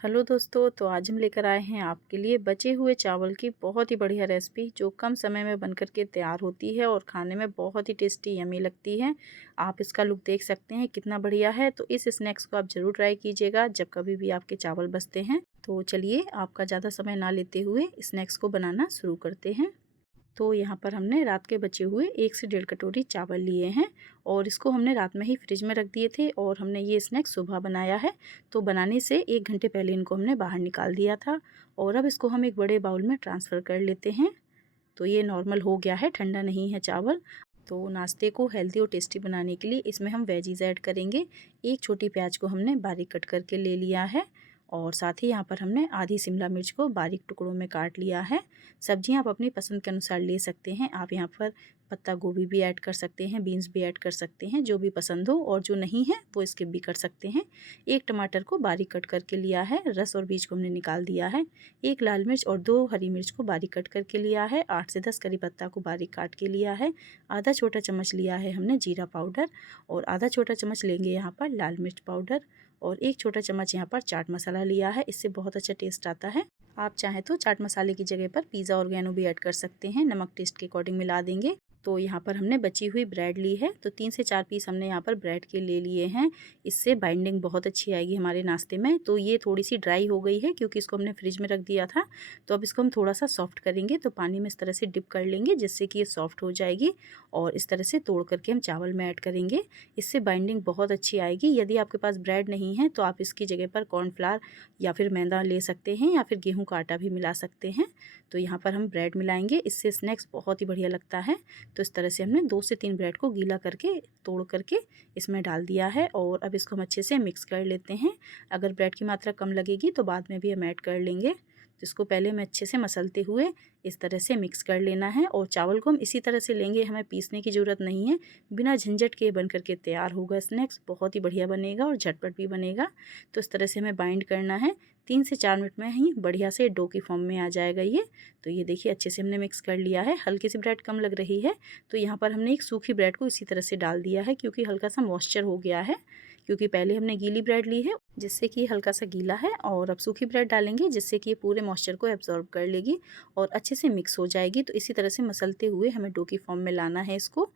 Hello दोस्तों, तो आज हम लेकर आए हैं आपके लिए बचे हुए चावल की बहुत ही बढ़िया रेसिपी जो कम समय में बनकर के तैयार होती है और खाने में बहुत ही टेस्टी यमी लगती है। आप इसका लुक देख सकते हैं कितना बढ़िया है। तो इस स्नैक्स को आप ज़रूर ट्राई कीजिएगा जब कभी भी आपके चावल बचते हैं। तो चलिए आपका ज़्यादा समय ना लेते हुए स्नैक्स को बनाना शुरू करते हैं। तो यहाँ पर हमने रात के बचे हुए 1 से 1.5 कटोरी चावल लिए हैं और इसको हमने रात में ही फ्रिज में रख दिए थे और हमने ये स्नैक सुबह बनाया है। तो बनाने से 1 घंटे पहले इनको हमने बाहर निकाल दिया था और अब इसको हम एक बड़े बाउल में ट्रांसफ़र कर लेते हैं। तो ये नॉर्मल हो गया है, ठंडा नहीं है चावल। तो नाश्ते को हेल्दी और टेस्टी बनाने के लिए इसमें हम वेजीज़ ऐड करेंगे। एक छोटी प्याज को हमने बारीक कट करके ले लिया है और साथ ही यहाँ पर हमने आधी शिमला मिर्च को बारीक टुकड़ों में काट लिया है। सब्जियाँ आप अपनी पसंद के अनुसार ले सकते हैं। आप यहाँ पर पत्ता गोभी भी ऐड कर सकते हैं, बीन्स भी ऐड कर सकते हैं, जो भी पसंद हो, और जो नहीं है वो स्किप भी कर सकते हैं। एक टमाटर को बारीक कट करके लिया है, रस और बीज को हमने निकाल दिया है। एक लाल मिर्च और 2 हरी मिर्च को बारीक कट करके लिया है। 8 से 10 करी पत्ता को बारीक काट के लिया है। आधा छोटा चम्मच लिया है हमने जीरा पाउडर और आधा छोटा चम्मच लेंगे यहाँ पर लाल मिर्च पाउडर और एक छोटा चम्मच यहाँ पर चाट मसाला लिया है। इससे बहुत अच्छा टेस्ट आता है। आप चाहें तो चाट मसाले की जगह पर पिज़्ज़ा ऑर्गेनो भी ऐड कर सकते हैं। नमक टेस्ट के अकॉर्डिंग मिला देंगे। तो यहाँ पर हमने बची हुई ब्रेड ली है, तो 3 से 4 पीस हमने यहाँ पर ब्रेड के ले लिए हैं। इससे बाइंडिंग बहुत अच्छी आएगी हमारे नाश्ते में। तो ये थोड़ी सी ड्राई हो गई है क्योंकि इसको हमने फ्रिज में रख दिया था। तो अब इसको हम थोड़ा सा सॉफ्ट करेंगे, तो पानी में इस तरह से डिप कर लेंगे जिससे कि ये सॉफ्ट हो जाएगी और इस तरह से तोड़ करके हम चावल में ऐड करेंगे। इससे बाइंडिंग बहुत अच्छी आएगी। यदि आपके पास ब्रेड नहीं है तो आप इसकी जगह पर कॉर्नफ्लावर या फिर मैदा ले सकते हैं या फिर गेहूँ का आटा भी मिला सकते हैं। तो यहाँ पर हम ब्रेड मिलाएंगे, इससे स्नैक्स बहुत ही बढ़िया लगता है। तो इस तरह से हमने 2 से 3 ब्रेड को गीला करके तोड़ करके इसमें डाल दिया है और अब इसको हम अच्छे से मिक्स कर लेते हैं। अगर ब्रेड की मात्रा कम लगेगी तो बाद में भी हम ऐड कर लेंगे। तो इसको पहले हमें अच्छे से मसलते हुए इस तरह से मिक्स कर लेना है और चावल को हम इसी तरह से लेंगे, हमें पीसने की ज़रूरत नहीं है। बिना झंझट के बन करके तैयार होगा स्नैक्स, बहुत ही बढ़िया बनेगा और झटपट भी बनेगा। तो इस तरह से हमें बाइंड करना है। 3 से 4 मिनट में ही बढ़िया से डो की फॉर्म में आ जाएगा ये। तो ये देखिए अच्छे से हमने मिक्स कर लिया है। हल्की सी ब्रेड कम लग रही है तो यहाँ पर हमने एक सूखी ब्रेड को इसी तरह से डाल दिया है क्योंकि हल्का सा मॉइस्चर हो गया है। क्योंकि पहले हमने गीली ब्रेड ली है जिससे कि हल्का सा गीला है और अब सूखी ब्रेड डालेंगे जिससे कि ये पूरे मॉइस्चर को एब्जॉर्ब कर लेगी और अच्छे से मिक्स हो जाएगी। तो इसी तरह से मसलते हुए हमें डो की फॉर्म में लाना है इसको।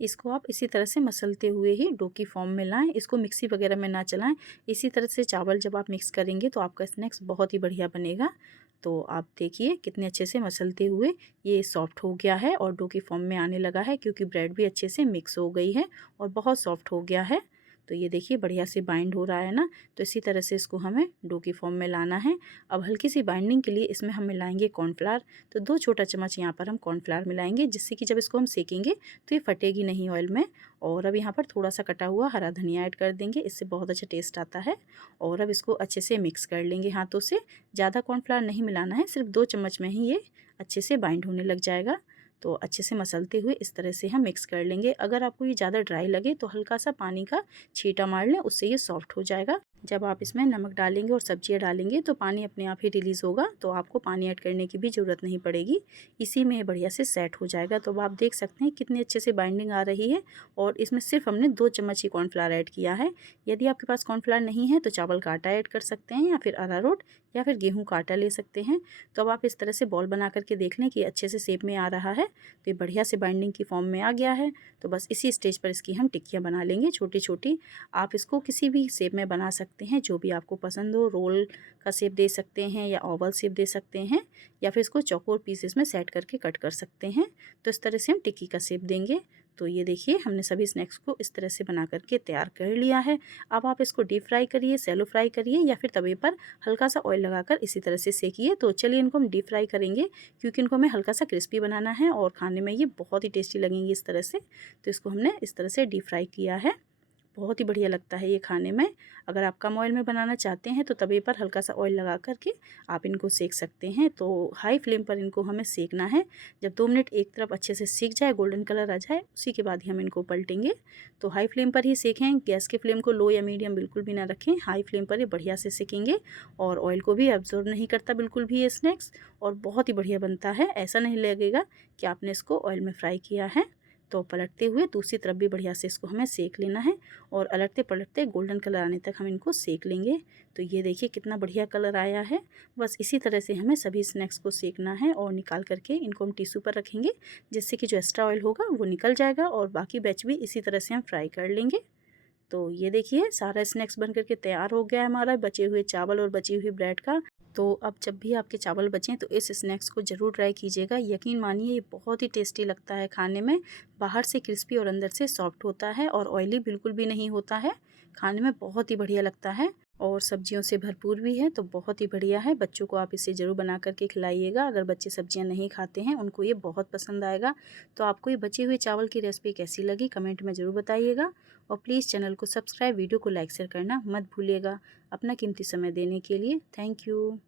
इसको आप इसी तरह से मसलते हुए ही डो की फॉर्म में लाएं, इसको मिक्सी वगैरह में ना चलाएं। इसी तरह से चावल जब आप मिक्स करेंगे तो आपका स्नैक्स बहुत ही बढ़िया बनेगा। तो आप देखिए कितने अच्छे से मसलते हुए ये सॉफ्ट हो गया है और डो की फॉर्म में आने लगा है क्योंकि ब्रेड भी अच्छे से मिक्स हो गई है और बहुत सॉफ्ट हो गया है। तो ये देखिए बढ़िया से बाइंड हो रहा है ना। तो इसी तरह से इसको हमें डो की फॉर्म में लाना है। अब हल्की सी बाइंडिंग के लिए इसमें हम मिलाएंगे कॉर्नफ्लावर। तो 2 छोटा चम्मच यहाँ पर हम कॉर्नफ्लावर मिलाएंगे जिससे कि जब इसको हम सेकेंगे तो ये फटेगी नहीं ऑयल में। और अब यहाँ पर थोड़ा सा कटा हुआ हरा धनिया ऐड कर देंगे, इससे बहुत अच्छा टेस्ट आता है। और अब इसको अच्छे से मिक्स कर लेंगे हाथों से। ज़्यादा कॉर्नफ्लावर नहीं मिलाना है, सिर्फ 2 चम्मच में ही ये अच्छे से बाइंड होने लग जाएगा। तो अच्छे से मसलते हुए इस तरह से हम मिक्स कर लेंगे। अगर आपको ये ज़्यादा ड्राई लगे तो हल्का सा पानी का छींटा मार लें, उससे ये सॉफ्ट हो जाएगा। जब आप इसमें नमक डालेंगे और सब्जियां डालेंगे तो पानी अपने आप ही रिलीज़ होगा, तो आपको पानी ऐड करने की भी ज़रूरत नहीं पड़ेगी। इसी में बढ़िया से सेट हो जाएगा। तो अब आप देख सकते हैं कितने अच्छे से बाइंडिंग आ रही है और इसमें सिर्फ हमने 2 चम्मच ही कॉर्नफ्लावर ऐड किया है। यदि आपके पास कॉर्नफ्लावर नहीं है तो चावल का आटा ऐड कर सकते हैं या फिर अरारोट या फिर गेहूं का आटा ले सकते हैं। तो अब आप इस तरह से बॉल बना करके देख लें कि अच्छे से शेप में आ रहा है। तो ये बढ़िया से बाइंडिंग की फॉर्म में आ गया है। तो बस इसी स्टेज पर इसकी हम टिक्कियाँ बना लेंगे छोटी छोटी। आप इसको किसी भी शेप में बना सकते हैं जो भी आपको पसंद हो। रोल का शेप दे सकते हैं या ओवल शेप दे सकते हैं या फिर इसको चौकोर पीसेस में सेट करके कट कर सकते हैं। तो इस तरह से हम टिक्की का शेप देंगे। तो ये देखिए हमने सभी स्नैक्स को इस तरह से बना करके तैयार कर लिया है। अब आप इसको डीप फ्राई करिए, सैलो फ्राई करिए या फिर तवे पर हल्का सा ऑयल लगाकर इसी तरह से सेकिए। तो चलिए इनको हम डीप फ्राई करेंगे क्योंकि इनको हमें हल्का सा क्रिस्पी बनाना है और खाने में ये बहुत ही टेस्टी लगेंगी इस तरह से। तो इसको हमने इस तरह से डीप फ्राई किया है। बहुत ही बढ़िया लगता है ये खाने में। अगर आप कम ऑयल में बनाना चाहते हैं तो तवे पर हल्का सा ऑयल लगा करके आप इनको सेक सकते हैं। तो हाई फ्लेम पर इनको हमें सेकना है। जब 2 मिनट एक तरफ अच्छे से सेक जाए, गोल्डन कलर आ जाए, उसी के बाद ही हम इनको पलटेंगे। तो हाई फ्लेम पर ही सेकें, गैस के फ्लेम को लो या मीडियम बिल्कुल भी ना रखें। हाई फ्लेम पर ये बढ़िया से सेकेंगे और ऑयल को भी एब्जॉर्ब नहीं करता बिल्कुल भी ये स्नैक्स और बहुत ही बढ़िया बनता है। ऐसा नहीं लगेगा कि आपने इसको ऑयल में फ्राई किया है। तो पलटते हुए दूसरी तरफ भी बढ़िया से इसको हमें सेक लेना है और अलटते पलटते गोल्डन कलर आने तक हम इनको सेक लेंगे। तो ये देखिए कितना बढ़िया कलर आया है। बस इसी तरह से हमें सभी स्नैक्स को सेकना है और निकाल करके इनको हम टिश्यू पर रखेंगे, जिससे कि जो एक्स्ट्रा ऑयल होगा वो निकल जाएगा और बाकी बैच भी इसी तरह से हम फ्राई कर लेंगे। तो ये देखिए सारा स्नैक्स बन करके तैयार हो गया है हमारा बचे हुए चावल और बची हुई ब्रेड का। तो अब जब भी आपके चावल बचें तो इस स्नैक्स को ज़रूर ट्राई कीजिएगा। यकीन मानिए ये बहुत ही टेस्टी लगता है खाने में। बाहर से क्रिस्पी और अंदर से सॉफ्ट होता है और ऑयली बिल्कुल भी नहीं होता है। खाने में बहुत ही बढ़िया लगता है और सब्जियों से भरपूर भी है, तो बहुत ही बढ़िया है। बच्चों को आप इसे ज़रूर बना करके खिलाइएगा। अगर बच्चे सब्जियां नहीं खाते हैं उनको ये बहुत पसंद आएगा। तो आपको ये बचे हुए चावल की रेसिपी कैसी लगी कमेंट में ज़रूर बताइएगा और प्लीज़ चैनल को सब्सक्राइब, वीडियो को लाइक शेयर करना मत भूलिएगा। अपना कीमती समय देने के लिए थैंक यू।